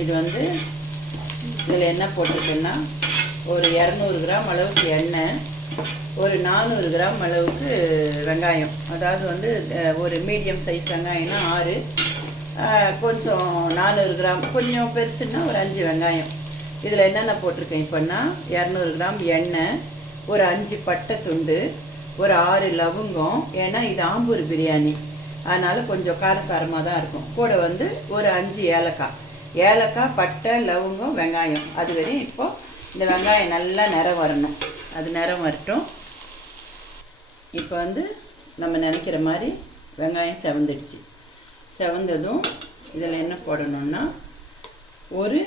இது வந்து இதில் என்ன போட்டிருக்குன்னா ஒரு இரநூறு கிராம் அளவுக்கு எண்ணெய் ஒரு நானூறு கிராம் அளவுக்கு வெங்காயம். அதாவது வந்து ஒரு மீடியம் சைஸ் வெங்காயம்னா ஆறு கொஞ்சம் நானூறு கிராம் கொஞ்சம் பெருசுன்னா ஒரு அஞ்சு வெங்காயம். இதில் என்னென்ன போட்டிருக்கேன் இப்போன்னா இரநூறு கிராம் எண்ணெய் ஒரு அஞ்சு பட்டை துண்டு ஒரு ஆறு லவங்கம் ஏன்னா இது ஆம்பூர் பிரியாணி. அதனால் கொஞ்சம் காரசாரமாக தான் இருக்கும். கூட வந்து ஒரு அஞ்சு ஏலக்காய். ஏலக்காய் பட்டை லவங்கம் வெங்காயம். அது வரையும் இப்போது இந்த வெங்காயம் நல்லா நிறம் வரணும். அது நிறம் வரட்டும். இப்போ வந்து நம்ம நினைக்கிற மாதிரி வெங்காயம் செவந்துடுச்சு. செவந்ததும் இதில் என்ன போடணும்னா ஒரு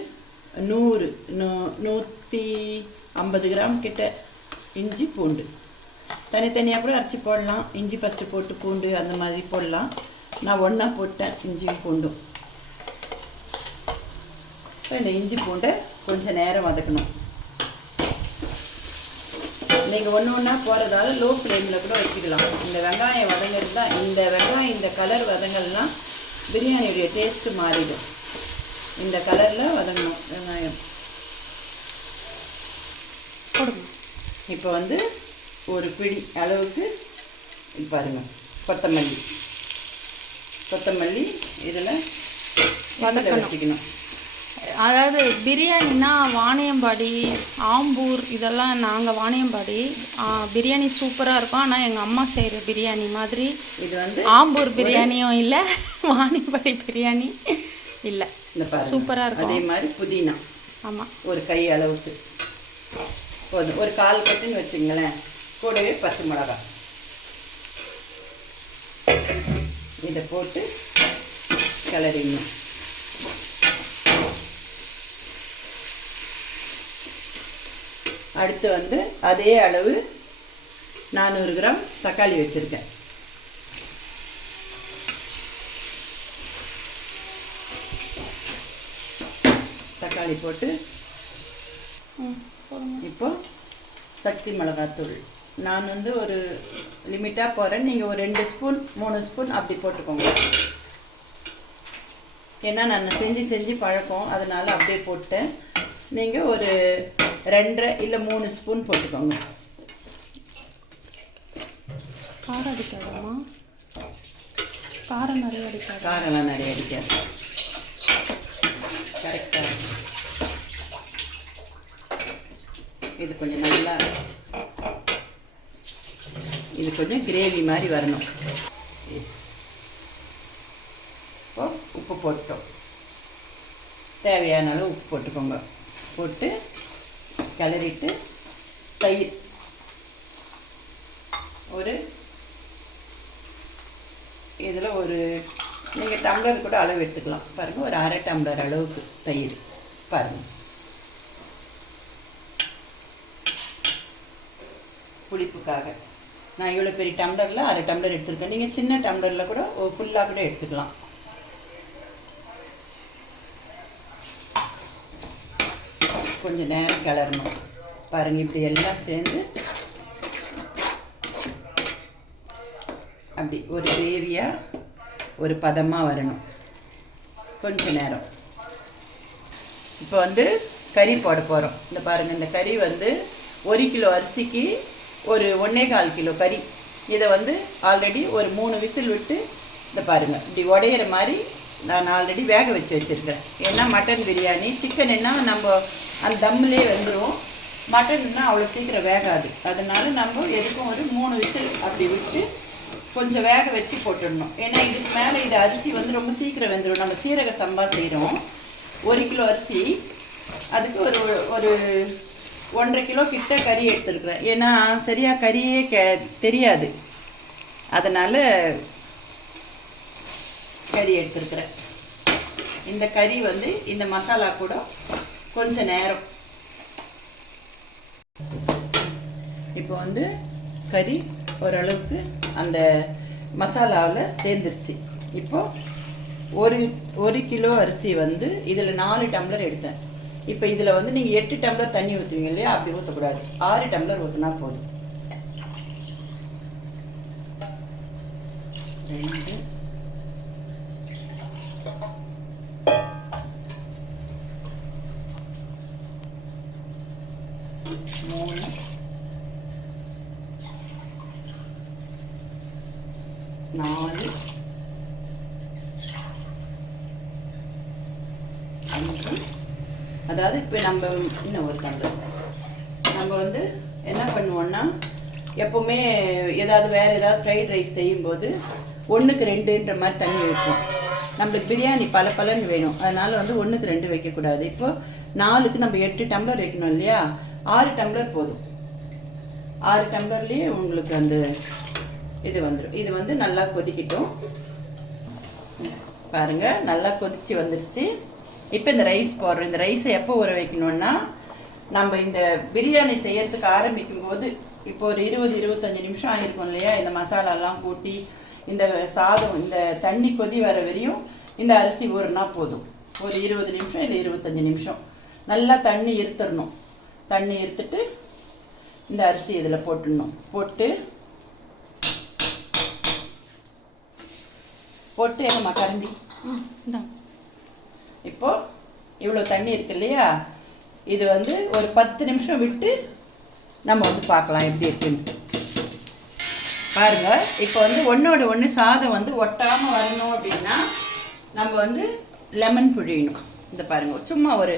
நூறு நூ நூற்றி ஐம்பது கிராம் கிட்ட இஞ்சி பூண்டு. தனித்தனியாக கூட அரைச்சி போடலாம். இஞ்சி ஃபஸ்ட்டு போட்டு பூண்டு அந்த மாதிரி போடலாம். நான் ஒன்றா போட்டேன் இஞ்சியும் பூண்டும். இப்போ இந்த இஞ்சி பூண்டை கொஞ்சம் நேரம் வதக்கணும் நீங்கள் ஒன்று ஒன்றா போகிறதால லோ ஃப்ளேமில் கூட வச்சுக்கலாம் இந்த வெங்காயம் வதங்கிறது தான் இந்த வெங்காயம் இந்த கலர் வதங்கல்லாம் பிரியாணியுடைய டேஸ்ட்டு மாறிடும் இந்த கலரில் வதங்கணும் வெங்காயம் இப்போ வந்து ஒரு பிடி அளவுக்கு இது பாருங்க கொத்தமல்லி கொத்தமல்லி இதில் வதக்க வச்சுக்கணும் அதாவது பிரியாணினா வாணியம்பாடி ஆம்பூர் இதெல்லாம் நாங்கள் வாணியம்பாடி. பிரியாணி சூப்பராக இருக்கும். ஆனால் எங்கள் அம்மா செய்கிற பிரியாணி மாதிரி இது வந்து ஆம்பூர் பிரியாணியும் இல்லை வாணியம்பாடி பிரியாணி இல்லை. இந்த பாருங்க. சூப்பரா இருக்கும். அதே மாதிரி புதினா. ஆமாம் ஒரு கை அளவுக்கு. போதும். ஒரு கால் கட்டுன்னு வச்சுங்களேன். கூடவே பச்சை மிளகாய் இதை போட்டு கிளறிடணும். அடுத்து வந்து அதே அளவு நானூறு கிராம் தக்காளி வச்சுருக்கேன். தக்காளி போட்டு இப்போ சக்தி மிளகாத்தூள். நான் வந்து ஒரு லிமிட்டாக போகிறேன் நீங்கள் ஒரு ரெண்டு ஸ்பூன் மூணு ஸ்பூன் அப்படி போட்டுக்கோங்க. ஏன்னா நான் செஞ்சு செஞ்சு பழக்கம். அதனால் அப்படியே போட்டேன். நீங்கள் ஒரு ரெண்டரை இல்லை மூணு ஸ்பூன் போட்டுக்கோங்க. காரம் அடிக்காதாம்மா. காரம் நிறைய அடிக்காது காரெல்லாம் நிறைய அடிக்காது. கரெக்டாக இது கொஞ்சம் நல்லா இது கொஞ்சம் கிரேவி மாதிரி வரணும். இப்போ உப்பு போட்டோம். தேவையான அளவு உப்பு போட்டுக்கோங்க. போட்டு கிளறிட்டு தயிர் ஒரு இதில் ஒரு நீங்கள் டம்ளர் கூட அளவு எடுத்துக்கலாம் பாருங்கள் ஒரு அரை டம்ளர் அளவுக்கு தயிர் பாருங்கள் புளிப்புக்காக நான் இவ்வளோ பெரிய டம்ளரில் அரை டம்ளர் எடுத்துருக்கேன் நீங்கள் சின்ன டம்ளரில் கூட ஃபுல்லாக கூட எடுத்துக்கலாம் கொஞ்சம் நேரம் கிளறணும். பாருங்கள் இப்படி எல்லாம் சேர்ந்து அப்படி ஒரு கிரேவியாக ஒரு பதமாக வரணும். கொஞ்ச நேரம். இப்போ வந்து கறி போட போகிறோம் இந்த பாருங்கள் இந்த கறி வந்து ஒரு கிலோ அரிசிக்கு ஒரு ஒன்றே கால் கிலோ கறி. இதை வந்து ஆல்ரெடி ஒரு மூணு விசில் விட்டு இந்த பாருங்கள் இப்படி உடையிற மாதிரி நான் ஆல்ரெடி வேக வச்சு வச்சுருக்கேன் ஏன்னா மட்டன் பிரியாணி சிக்கன்னா நம்ம அந்த தம்மிலே வெந்துடும் மட்டன்னா அவ்வளோ சீக்கிரம் வேகாது. அதனால நம்ம எதுக்கும் ஒரு மூணு விசில் அப்படி விட்டு கொஞ்சம் வேக வச்சு போட்டுடணும். ஏன்னா இதுக்கு மேலே இது அரிசி வந்து ரொம்ப சீக்கிரம் வெந்துடும் நம்ம சீரக சம்பா செய்கிறோம் ஒரு கிலோ அரிசி. அதுக்கு ஒரு ஒரு ஒன்றரை கிலோ கிட்ட கறி எடுத்துருக்குறேன். ஏன்னா சரியாக கறியே கே தெரியாது. அதனால் கறி எடுத்துருக்குறேன். இந்த கறி வந்து இந்த மசாலா கூட கொஞ்ச நேரம். இப்போ வந்து கறி ஓரளவுக்கு அந்த மசாலாவில் சேர்ந்துருச்சு. இப்போ ஒரு ஒரு கிலோ அரிசி வந்து இதில் நாலு டம்ளர் எடுத்தேன். இப்போ இதில் வந்து நீங்கள் எட்டு டம்ளர் தண்ணி ஊற்றுவீங்க இல்லையா? அப்படி ஊற்றக்கூடாது ஆறு டம்ளர் ஊற்றினா போதும். ரெண்டு மூணு நாலு அஞ்சு அதாவது இப்போ நம்ம இன்னும் ஒரு டம்ளர் நம்ம வந்து என்ன பண்ணுவோம்னா எப்போவுமே ஏதாவது வேறு ஏதாவது ஃப்ரைட் ரைஸ் செய்யும்போது ஒன்றுக்கு ரெண்டுன்ற மாதிரி தண்ணி வைப்போம். நம்மளுக்கு பிரியாணி பல பலன்னு வேணும். அதனால் வந்து ஒன்றுக்கு ரெண்டு வைக்கக்கூடாது. இப்போ நாலுக்கு நம்ம எட்டு டம்ளர் வைக்கணும் இல்லையா? ஆறு டம்ளர் போதும். ஆறு டம்ளர்லேயே உங்களுக்கு அந்த இது வந்துடும் இது வந்து நல்லா கொதிக்கட்டும். பாருங்கள் நல்லா கொதிச்சு வந்துருச்சு. இப்போ இந்த ரைஸ் போடுறோம். இந்த ரைஸை எப்போ ஊற வைக்கணும்னா நம்ம இந்த பிரியாணி செய்யறதுக்கு ஆரம்பிக்கும் போது இப்போ ஒரு இருபது இருபத்தஞ்சி நிமிஷம் ஆகிருக்கும் இல்லையா? இந்த மசாலாலாம் கூட்டி இந்த சாதம் இந்த தண்ணி கொதி வர வரையும் இந்த அரிசி ஊறுனா போதும். ஒரு இருபது நிமிஷம் இல்லை இருபத்தஞ்சு நிமிஷம். நல்லா தண்ணி இருத்துடணும் தண்ணி இருத்துட்டு இந்த அரிசி இதில் போட்டுடணும். போட்டு போட்டு எங்கம்மா கரண்டி. ம் இந்தாங்க இப்போ இவ்வளோ தண்ணி இருக்கு இல்லையா? இது வந்து ஒரு பத்து நிமிஷம் விட்டு நம்ம வந்து பார்க்கலாம் எப்படி இருக்குன்னு. பாருங்க இப்போ வந்து ஒன்றோட ஒன்று சாதம் வந்து ஒட்டாமல் வரணும் அப்படின்னா நம்ம வந்து லெமன் புழியணும். இந்த பாருங்க சும்மா ஒரு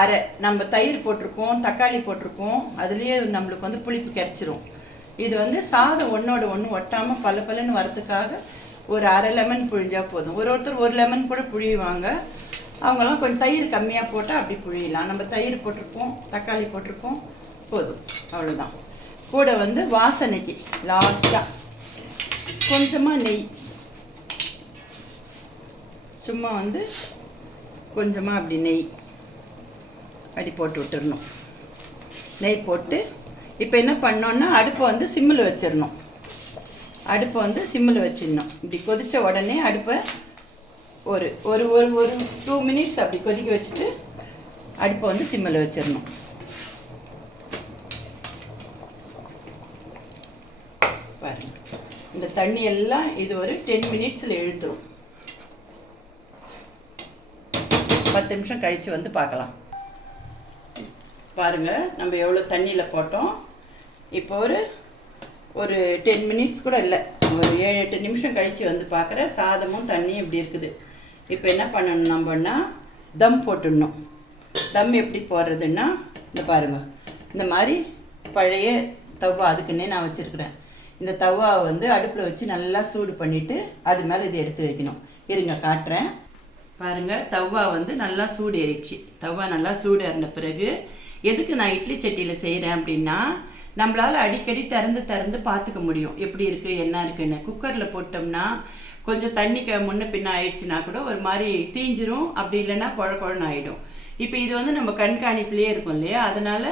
அரை நம்ம தயிர் போட்டிருக்கோம் தக்காளி போட்டிருக்கோம் அதுலேயே நம்மளுக்கு வந்து புளிப்பு கிடச்சிரும். இது வந்து சாதம் ஒன்றோட ஒன்று ஒட்டாமல் பல பலன்னு வரதுக்காக ஒரு அரை லெமன் புழிஞ்சால் போதும். ஒரு ஒருத்தர் ஒரு லெமன் கூட புழியுவாங்க அவங்கெல்லாம் கொஞ்சம் தயிர் கம்மியாக போட்டால் அப்படி புழியலாம். நம்ம தயிர் போட்டிருப்போம் தக்காளி போட்டிருப்போம் போதும். அவ்வளோதான் கூட வந்து வாசனைக்கு லாஸ்ட்டாக கொஞ்சமாக நெய். சும்மா வந்து கொஞ்சமாக அப்படி நெய். அப்படி போட்டு விட்டுறணும். நெய் போட்டு இப்போ என்ன பண்ணோன்னா அடுப்பை வந்து சிம்மில் வச்சிடணும். அடுப்பை வந்து சிம்மில் வச்சிடணும். இப்படி கொதித்த உடனே அடுப்பை ஒரு ஒரு ஒரு ஒரு டூ மினிட்ஸ் அப்படி கொதிக்க வச்சுட்டு அடுப்பை வந்து சிம்மில் வச்சிடணும். பாருங்க. இந்த தண்ணி எல்லாம் இது ஒரு டென் மினிட்ஸில் இழுத்துரும். பத்து நிமிஷம் கழித்து வந்து பார்க்கலாம். பாருங்கள் நம்ம எவ்வளோ தண்ணியில் போட்டோம். இப்போ ஒரு ஒரு டென் மினிட்ஸ் கூட இல்லை. ஒரு ஏழு எட்டு நிமிஷம் கழித்து வந்து பார்க்குற சாதமும் தண்ணியும் இப்படி இருக்குது. இப்போ என்ன பண்ணணும் நம்மன்னா தம் போட்டுடணும். தம் எப்படி போடுறதுன்னா இந்த பாருங்கள் இந்த மாதிரி பழைய தவா அதுக்குன்னே நான் வச்சுருக்கிறேன். இந்த தவாவை வந்து அடுப்பில் வச்சு நல்லா சூடு பண்ணிவிட்டு அது மேலே இது எடுத்து வைக்கணும். இருங்க காட்டுறேன். பாருங்கள் தவா வந்து நல்லா சூடு ஏறிடுச்சு தவா நல்லா சூடு இறந்த பிறகு எதுக்கு நான் இட்லி சட்டியில் செய்கிறேன் அப்படின்னா நம்மளால் அடிக்கடி திறந்து திறந்து பார்த்துக்க முடியும். எப்படி இருக்குது என்ன இருக்குன்னு. குக்கரில் போட்டோம்னா கொஞ்சம் தண்ணி க முன்ன பின்ன ஆயிடுச்சுன்னா கூட ஒரு மாதிரி தீஞ்சிரும். அப்படி இல்லைன்னா குழ குழன்னு ஆகிடும் இப்போ இது வந்து நம்ம கண்காணிப்புலேயே இருக்கும் இல்லையா? அதனால்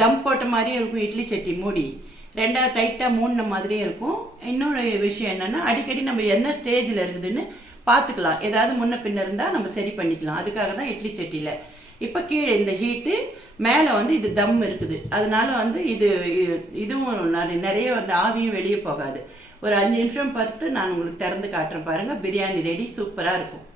தம் போட்ட மாதிரியே இருக்கும் இட்லி சட்டி மூடி. ரெண்டாவது டைட்டாக மூடின மாதிரியே இருக்கும். இன்னொரு விஷயம் என்னென்னா அடிக்கடி நம்ம என்ன ஸ்டேஜில் இருக்குதுன்னு பார்த்துக்கலாம். ஏதாவது முன்ன பின்ன இருந்தால் நம்ம சரி பண்ணிக்கலாம். அதுக்காக தான் இட்லி சட்டியில். இப்போ கீழே இந்த ஹீட்டு மேலே வந்து இது தம் இருக்குது. அதனால வந்து இது இது- இதுவும் நிறைய- நிறைய வந்து ஆவியும் வெளியே போகாது. ஒரு அஞ்சு நிமிஷம் பார்த்து நான் உங்களுக்கு திறந்து காட்டுறேன் பாருங்கள் பிரியாணி ரெடி சூப்பராக இருக்கும்.